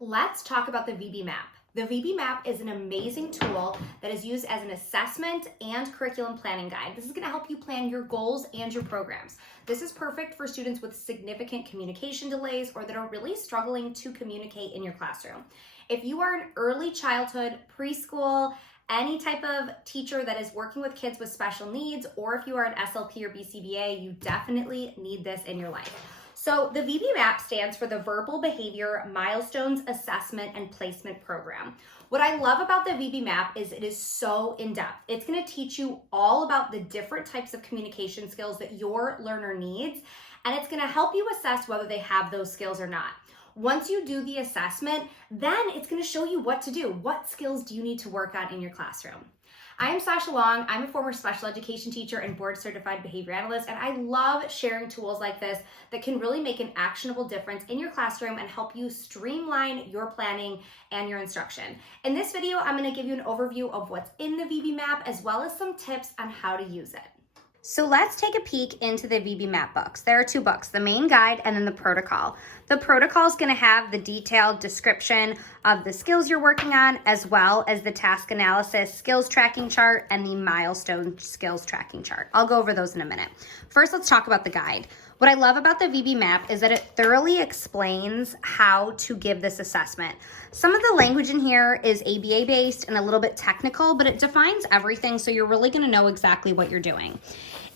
Let's talk about the VB-MAPP. The VB-MAPP is an amazing tool that is used as an assessment and curriculum planning guide. This is going to help you plan your goals and your programs. This is perfect for students with significant communication delays or that are really struggling to communicate in your classroom. If you are an early childhood, preschool, any type of teacher that is working with kids with special needs, or if you are an SLP or BCBA, you definitely need this in your life. So the VB-MAPP stands for the Verbal Behavior Milestones Assessment and Placement Program. What I love about the VB-MAPP is it is so in-depth. It's going to teach you all about the different types of communication skills that your learner needs, and it's going to help you assess whether they have those skills or not. Once you do the assessment, then it's going to show you what to do. What skills do you need to work on in your classroom? I am Sasha. I'm a former special education teacher and board certified behavior analyst, and I love sharing tools like this that can really make an actionable difference in your classroom and help you streamline your planning and your instruction. In this video, I'm going to give you an overview of what's in the VB-MAPP as well as some tips on how to use it. So let's take a peek into the VB-MAPP books. There are two books, the main guide and then the protocol. The protocol is going to have the detailed description of the skills you're working on, as well as the task analysis skills tracking chart and the milestone skills tracking chart. I'll go over those in a minute. First, let's talk about the guide. What I love about the VB-MAPP is that it thoroughly explains how to give this assessment. Some of the language in here is ABA based and a little bit technical, but it defines everything, so you're really going to know exactly what you're doing.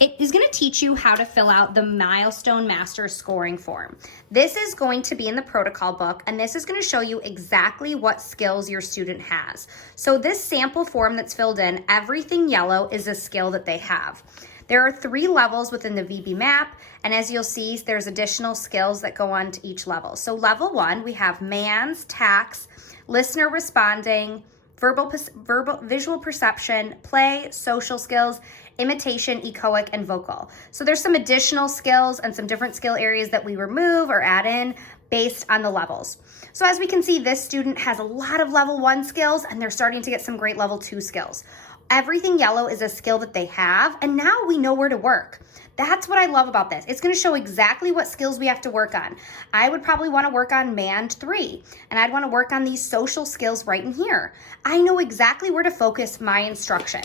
It is going to teach you how to fill out the Milestone Master Scoring Form. This is going to be in the protocol book, and this is going to show you exactly what skills your student has. So this sample form that's filled in, everything yellow is a skill that they have. There are 3 levels within the VB-MAPP, and as you'll see, there's additional skills that go on to each level. So level 1, we have MANS, TACS, listener responding, visual perception, play, social skills, imitation, echoic, and vocal. So there's some additional skills and some different skill areas that we remove or add in based on the levels. So as we can see, this student has a lot of level 1 skills, and they're starting to get some great level 2 skills. Everything yellow is a skill that they have, and now we know where to work. That's what I love about this. It's going to show exactly what skills we have to work on. I would probably want to work on MAND 3, and I'd want to work on these social skills right in here. I know exactly where to focus my instruction.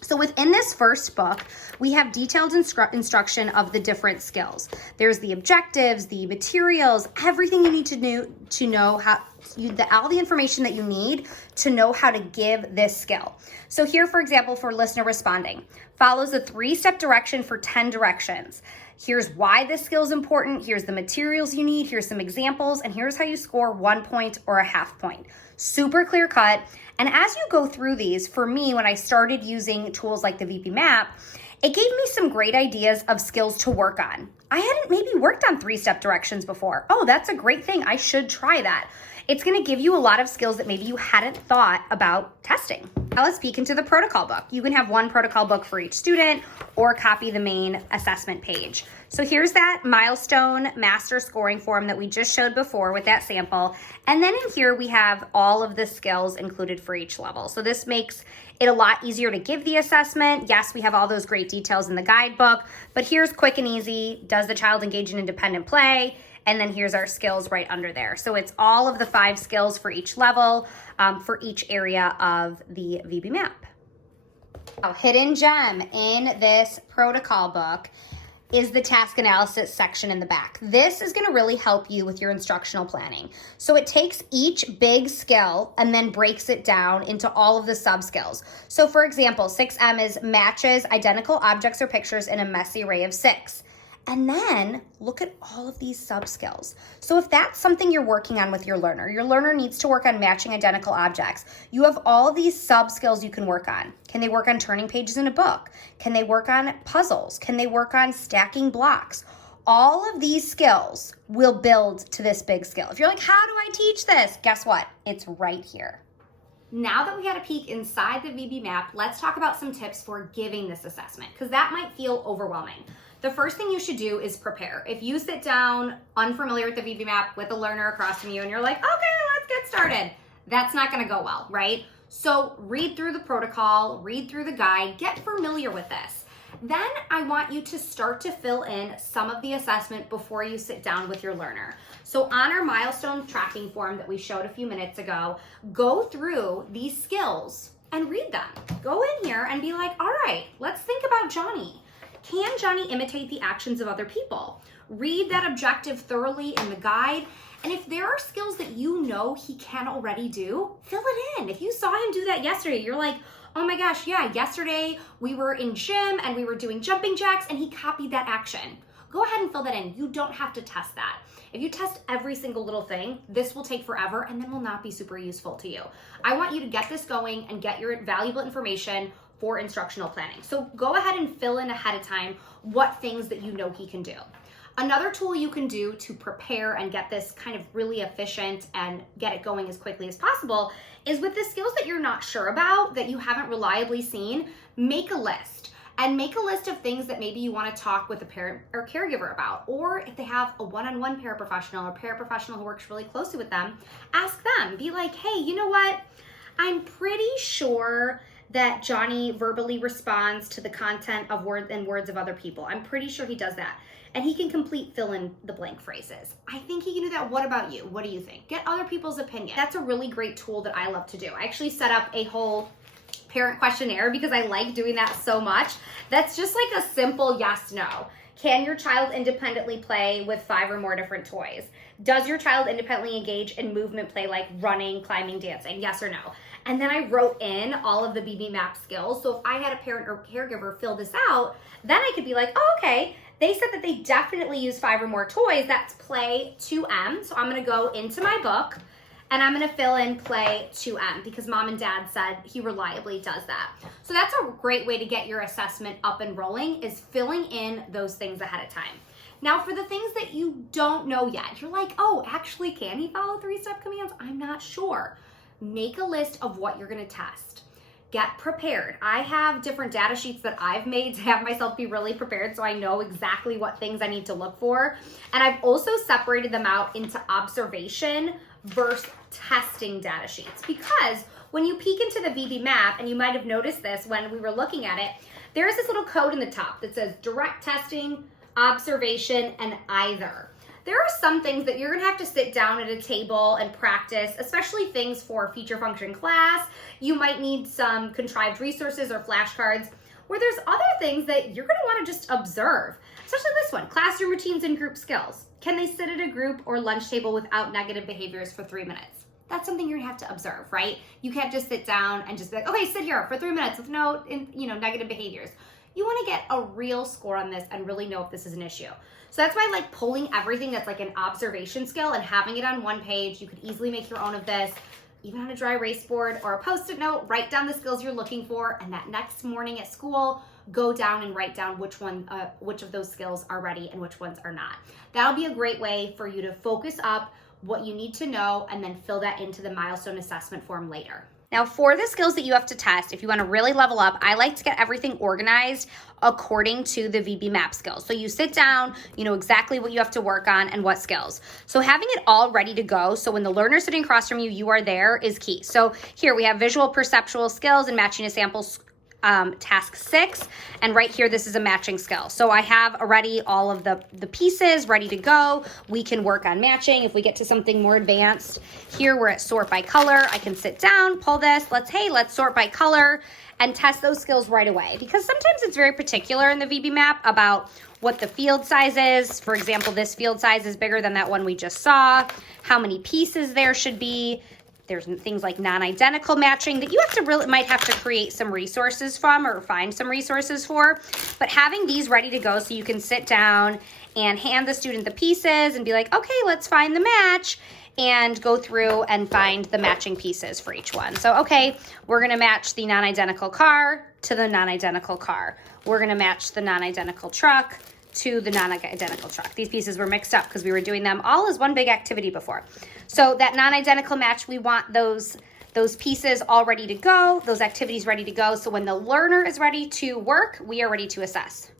So within this first book, we have detailed instruction of the different skills. There's the objectives, the materials, everything you need to know how all the information that you need to know how to give this skill. So here, for example, for listener responding, follows a 3-step direction for 10 directions. Here's why this skill is important. Here's the materials you need. Here's some examples. And here's how you score 1 point or a half point. Super clear cut. And as you go through these, for me, when I started using tools like the VB-MAPP, it gave me some great ideas of skills to work on. I hadn't maybe worked on 3-step directions before. Oh, that's a great thing. I should try that. It's going to give you a lot of skills that maybe you hadn't thought about testing. Now let's peek into the protocol book. You can have one protocol book for each student or copy the main assessment page. So here's that Milestone Master Scoring Form that we just showed before with that sample. And then in here we have all of the skills included for each level. So this makes it a lot easier to give the assessment. Yes, we have all those great details in the guidebook, but here's quick and easy. Does the child engage in independent play? And then here's our skills right under there. So it's all of the 5 skills for each level, for each area of the VB-MAPP. Now, hidden gem in this protocol book is the task analysis section in the back. This is going to really help you with your instructional planning. So it takes each big skill and then breaks it down into all of the sub-skills. So for example, 6M is matches identical objects or pictures in a messy array of 6. And then look at all of these sub-skills. So if that's something you're working on with your learner needs to work on matching identical objects. You have all of these sub-skills you can work on. Can they work on turning pages in a book? Can they work on puzzles? Can they work on stacking blocks? All of these skills will build to this big skill. If you're like, how do I teach this? Guess what? It's right here. Now that we had a peek inside the VB-MAPP, let's talk about some tips for giving this assessment, because that might feel overwhelming. The first thing you should do is prepare. If you sit down unfamiliar with the VB-MAPP with a learner across from you and you're like, okay, let's get started, that's not gonna go well, right? So read through the protocol, read through the guide, get familiar with this. Then I want you to start to fill in some of the assessment before you sit down with your learner. So on our milestone tracking form that we showed a few minutes ago, go through these skills and read them. Go in here and be like, all right, let's think about Johnny. Can Johnny imitate the actions of other people? Read that objective thoroughly in the guide. And if there are skills that you know he can already do, fill it in. If you saw him do that yesterday, you're like, oh my gosh, yeah, yesterday we were in gym and we were doing jumping jacks and he copied that action. Go ahead and fill that in. You don't have to test that. If you test every single little thing, this will take forever and then will not be super useful to you. I want you to get this going and get your valuable information for instructional planning. So go ahead and fill in ahead of time what things that you know he can do. Another tool you can do to prepare and get this kind of really efficient and get it going as quickly as possible is with the skills that you're not sure about, that you haven't reliably seen, make a list. And make a list of things that maybe you want to talk with a parent or caregiver about. Or if they have a one-on-one paraprofessional or paraprofessional who works really closely with them, ask them. Be like, hey, you know what? I'm pretty sure that Johnny verbally responds to the content of words of other people. I'm pretty sure he does that. And he can complete fill in the blank phrases. I think he can do that. What about you? What do you think? Get other people's opinion. That's a really great tool that I love to do. I actually set up a whole parent questionnaire because I like doing that so much. That's just like a simple yes, no. Can your child independently play with 5 or more different toys? Does your child independently engage in movement play like running, climbing, dancing? Yes or no? And then I wrote in all of the BB-MAPP skills. So if I had a parent or caregiver fill this out, then I could be like, oh, okay, they said that they definitely use 5 or more toys. That's play 2M. So I'm gonna go into my book and I'm gonna fill in play 2M because mom and dad said he reliably does that. So that's a great way to get your assessment up and rolling, is filling in those things ahead of time. Now for the things that you don't know yet, you're like, oh, actually, can he follow 3-step commands? I'm not sure. Make a list of what you're gonna test. Get prepared. I have different data sheets that I've made to have myself be really prepared so I know exactly what things I need to look for. And I've also separated them out into observation versus testing data sheets, because when you peek into the VB-MAPP, and you might have noticed this when we were looking at it, there is this little code in the top that says direct testing, observation, and either. There are some things that you're gonna have to sit down at a table and practice, especially things for feature function class. You might need some contrived resources or flashcards, where there's other things that you're gonna wanna just observe, especially this one, classroom routines and group skills. Can they sit at a group or lunch table without negative behaviors for 3 minutes? That's something you're gonna have to observe, right? You can't just sit down and just be like, okay, sit here for 3 minutes with no negative behaviors. You wanna get a real score on this and really know if this is an issue. So that's why I like pulling everything that's like an observation skill and having it on one page. You could easily make your own of this, even on a dry erase board or a Post-it note. Write down the skills you're looking for, and that next morning at school, go down and write down which of those skills are ready and which ones are not. That'll be a great way for you to focus up what you need to know and then fill that into the milestone assessment form later. Now for the skills that you have to test, if you want to really level up, I like to get everything organized according to the VB-MAPP skills. So you sit down, you know exactly what you have to work on and what skills. So having it all ready to go, so when the learner's sitting across from you, you are there, is key. So here we have visual perceptual skills and matching a sample task 6, and right here this is a matching skill. So I have already all of the pieces ready to go. We can work on matching. If we get to something more advanced, here we're at sort by color. I can sit down, pull this, let's sort by color and test those skills right away, because sometimes it's very particular in the VB-MAPP about what the field size is. For example, this field size is bigger than that one we just saw, how many pieces there should be. There's things like non-identical matching that you might have to create some resources from or find some resources for. But having these ready to go so you can sit down and hand the student the pieces and be like, okay, let's find the match, and go through and find the matching pieces for each one. So, okay, we're gonna match the non-identical car to the non-identical car. We're gonna match the non-identical truck to the non-identical truck. These pieces were mixed up because we were doing them all as one big activity before. So that non-identical match, we want those pieces all ready to go, those activities ready to go, so when the learner is ready to work, we are ready to assess.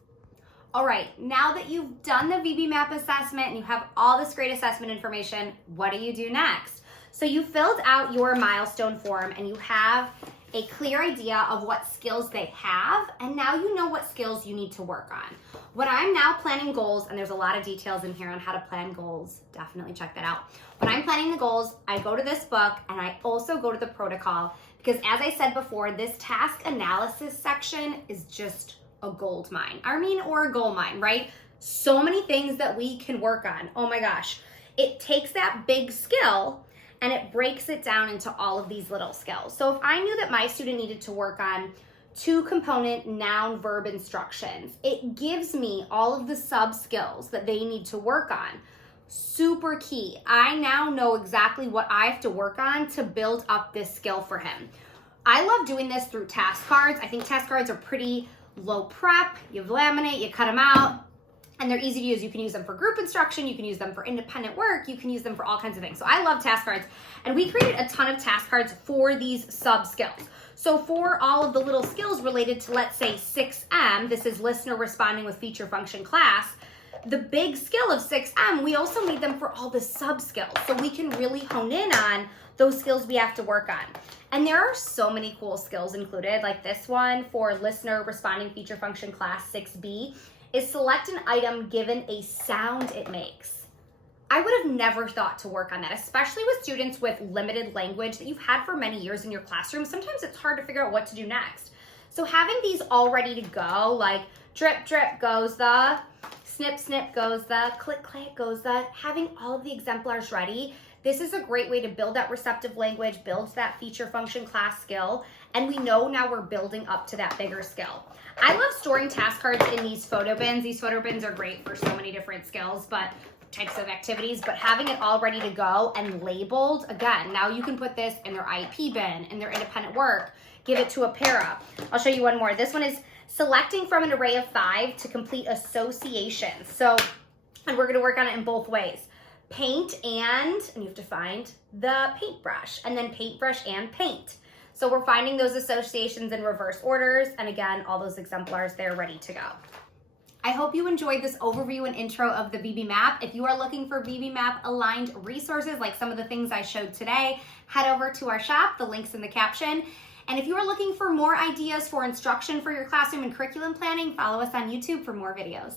All right, now that you've done the VB-MAPP assessment and you have all this great assessment information, what do you do next? So you filled out your milestone form and you have a clear idea of what skills they have, and now you know what skills you need to work on. When I'm now planning goals, and there's a lot of details in here on how to plan goals, definitely check that out. When I'm planning the goals, I go to this book and I also go to the protocol because, as I said before, this task analysis section is just a gold mine. Or a gold mine, right? So many things that we can work on. Oh my gosh. It takes that big skill and it breaks it down into all of these little skills. So if I knew that my student needed to work on 2-component noun-verb instructions, it gives me all of the sub-skills that they need to work on. Super key. I now know exactly what I have to work on to build up this skill for him. I love doing this through task cards. I think task cards are pretty low prep. You laminate, you cut them out, and they're easy to use. You can use them for group instruction, you can use them for independent work, you can use them for all kinds of things. So I love task cards, and we created a ton of task cards for these sub-skills. So for all of the little skills related to, let's say, 6M, this is listener responding with feature function class, the big skill of 6M, we also made them for all the sub-skills, so we can really hone in on those skills we have to work on. And there are so many cool skills included, like this one for listener responding feature function class 6B, is select an item given a sound it makes. I would have never thought to work on that, especially with students with limited language that you've had for many years in your classroom. Sometimes it's hard to figure out what to do next. So having these all ready to go, like drip, drip goes the, snip, snip goes the, click, click goes the, having all of the exemplars ready, this is a great way to build that receptive language, builds that feature function class skill, and we know now we're building up to that bigger skill. I love storing task cards in these photo bins. These photo bins are great for so many different skills, but types of activities, but having it all ready to go and labeled, again, now you can put this in their IEP bin, in their independent work, give it to a para. I'll show you one more. This one is selecting from an array of 5 to complete associations. So, and we're gonna work on it in both ways. Paint and you have to find the paintbrush, and then paintbrush and paint. So we're finding those associations in reverse orders, and again, all those exemplars, they're ready to go. I hope you enjoyed this overview and intro of the VB-MAPP. If you are looking for VB-MAPP-aligned resources, like some of the things I showed today, head over to our shop, the link's in the caption. And if you are looking for more ideas for instruction for your classroom and curriculum planning, follow us on YouTube for more videos.